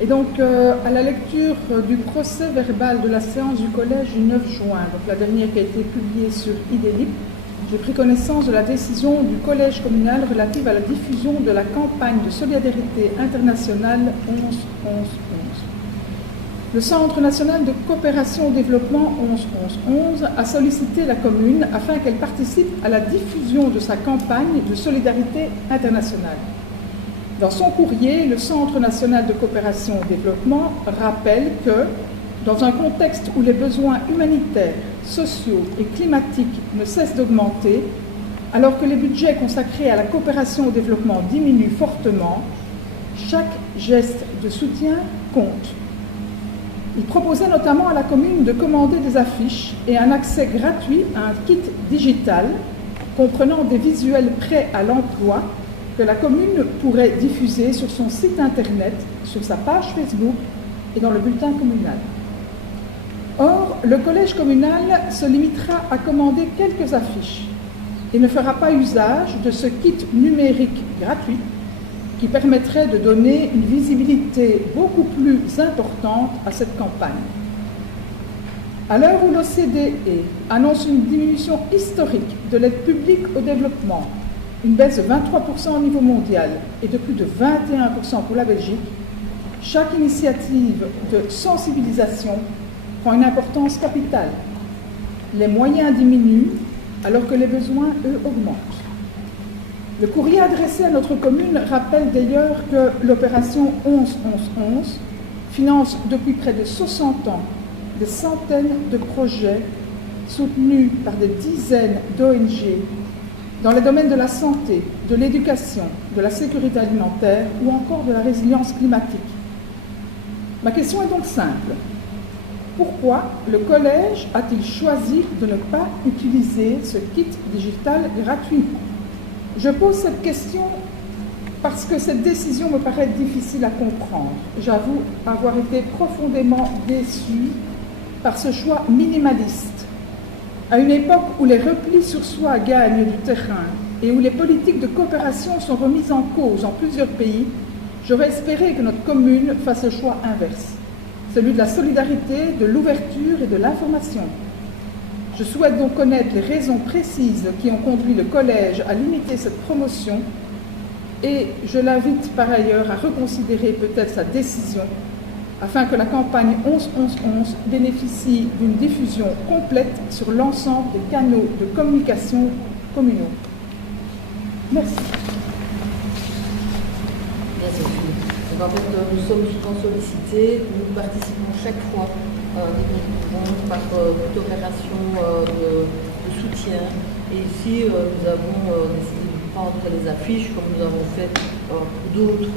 Et donc, à la lecture du procès verbal de la séance du collège du 9 juin, donc la dernière qui a été publiée sur IDLIP, j'ai pris connaissance de la décision du collège communal relative à la diffusion de la campagne de solidarité internationale 11-11-11. Le Centre national de coopération au développement 11-11-11 a sollicité la commune afin qu'elle participe à la diffusion de sa campagne de solidarité internationale. Dans son courrier, le Centre national de coopération au développement rappelle que, dans un contexte où les besoins humanitaires, sociaux et climatiques ne cessent d'augmenter, alors que les budgets consacrés à la coopération au développement diminuent fortement, chaque geste de soutien compte. Il proposait notamment à la commune de commander des affiches et un accès gratuit à un kit digital comprenant des visuels prêts à l'emploi que la commune pourrait diffuser sur son site internet, sur sa page Facebook et dans le bulletin communal. Or, le collège communal se limitera à commander quelques affiches et ne fera pas usage de ce kit numérique gratuit qui permettrait de donner une visibilité beaucoup plus importante à cette campagne. À l'heure où l'OCDE annonce une diminution historique de l'aide publique au développement, une baisse de 23% au niveau mondial et de plus de 21% pour la Belgique, chaque initiative de sensibilisation prend une importance capitale. Les moyens diminuent alors que les besoins, eux, augmentent. Le courrier adressé à notre commune rappelle d'ailleurs que l'opération 11-11-11 finance depuis près de 60 ans des centaines de projets soutenus par des dizaines d'ONG dans les domaines de la santé, de l'éducation, de la sécurité alimentaire ou encore de la résilience climatique. Ma question est donc simple. Pourquoi le collège a-t-il choisi de ne pas utiliser ce kit digital gratuit ? Je pose cette question parce que cette décision me paraît difficile à comprendre. J'avoue avoir été profondément déçue par ce choix minimaliste. À une époque où les replis sur soi gagnent du terrain et où les politiques de coopération sont remises en cause en plusieurs pays, j'aurais espéré que notre commune fasse le choix inverse, celui de la solidarité, de l'ouverture et de l'information. Je souhaite donc connaître les raisons précises qui ont conduit le collège à limiter cette promotion et je l'invite par ailleurs à reconsidérer peut-être sa décision afin que la campagne 11-11-11 bénéficie d'une diffusion complète sur l'ensemble des canaux de communication communaux. Merci. Merci. Donc en fait, nous sommes souvent sollicités, nous participons chaque fois par toute opération de soutien. Et ici, nous avons décidé de prendre les affiches comme nous avons fait pour d'autres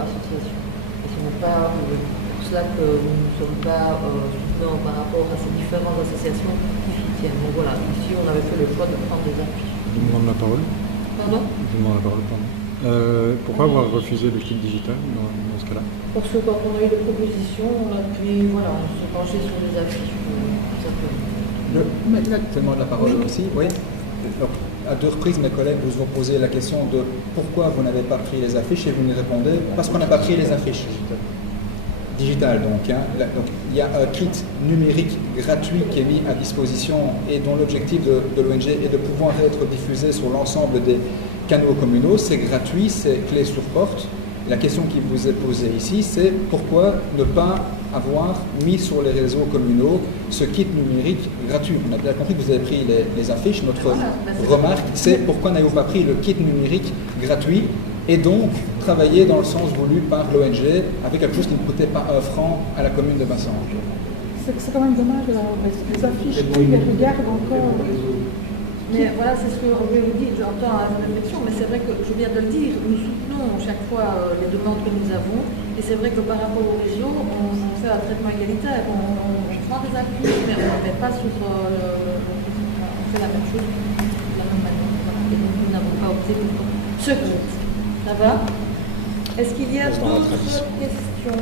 associations. Et ce n'est pas pour cela que nous ne sommes pas soutenants par rapport à ces différentes associations qui soutiennent. Donc voilà, ici, on avait fait le choix de prendre des affiches. Je vous demande la parole. Pardon ? Je vous demande la parole, pardon. Pourquoi avoir refusé le kit digital dans ce cas-là? Parce que quand on a eu des propositions, on a pu, voilà, on s'est penché sur les affiches, tout simplement. Je demande la parole aussi, oui. Alors, à deux reprises, mes collègues vous ont posé la question de pourquoi vous n'avez pas pris les affiches et vous nous répondez parce qu'on n'a pas pris les affiches. Digital donc, hein. Donc, il y a un kit numérique gratuit qui est mis à disposition et dont l'objectif de l'ONG est de pouvoir être diffusé sur l'ensemble des canaux communaux. C'est gratuit, c'est clé sur porte. La question qui vous est posée ici, c'est pourquoi ne pas avoir mis sur les réseaux communaux ce kit numérique gratuit. On a bien compris que vous avez pris les affiches. Notre remarque, c'est pourquoi n'avez-vous pas pris le kit numérique gratuit et donc travailler dans le sens voulu par l'ONG avec quelque chose qui ne coûtait pas 1 franc à la commune de Bassange. C'est quand même dommage, les affiches, qui les regardent encore. Mais voilà, c'est ce que vous dites, j'entends à la réflexion, mais c'est vrai que je viens de le dire, nous soutenons chaque fois les demandes que nous avons, et c'est vrai que par rapport aux régions, on fait un traitement égalitaire, on prend des affiches, mais on ne met pas sur on fait la même chose de la même manière. Et donc nous n'avons pas opté pour ce kit. Ça va? Est-ce qu'il y a d'autres questions?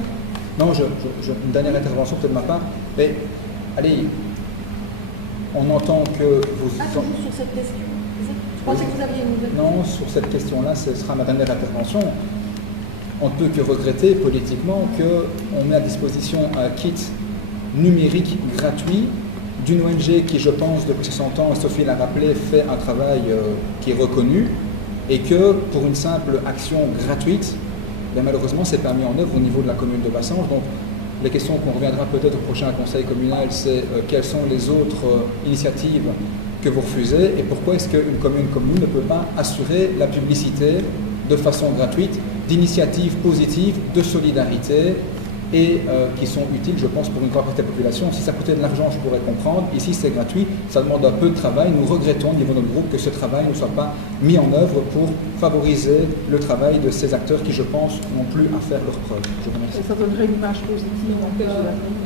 Non, une dernière intervention peut-être de ma part. Mais, allez, on entend que vous... Ah, toujours sur cette question. Je pensais que vous aviez une nouvelle. Non, sur cette question-là, ce sera ma dernière intervention. on ne peut que regretter politiquement qu'on met à disposition un kit numérique gratuit d'une ONG qui, je pense, depuis 60 ans, et Sophie l'a rappelé, fait un travail qui est reconnu, et que pour une simple action gratuite, bien, malheureusement, ce n'est pas mis en œuvre au niveau de la commune de Bassange. Donc, les questions qu'on reviendra peut-être au prochain conseil communal, c'est quelles sont les autres initiatives que vous refusez et pourquoi est-ce qu'une commune comme nous ne peut pas assurer la publicité de façon gratuite d'initiatives positives de solidarité et qui sont utiles, je pense, pour une grande partie de la population. Si ça coûtait de l'argent, je pourrais comprendre. Ici, c'est gratuit, ça demande un peu de travail. Nous regrettons au niveau de notre groupe que ce travail ne soit pas mis en œuvre pour favoriser le travail de ces acteurs qui, je pense, n'ont plus à faire leur preuve. Je vous remercie. Et ça donnerait une image positive en fait, de la commune.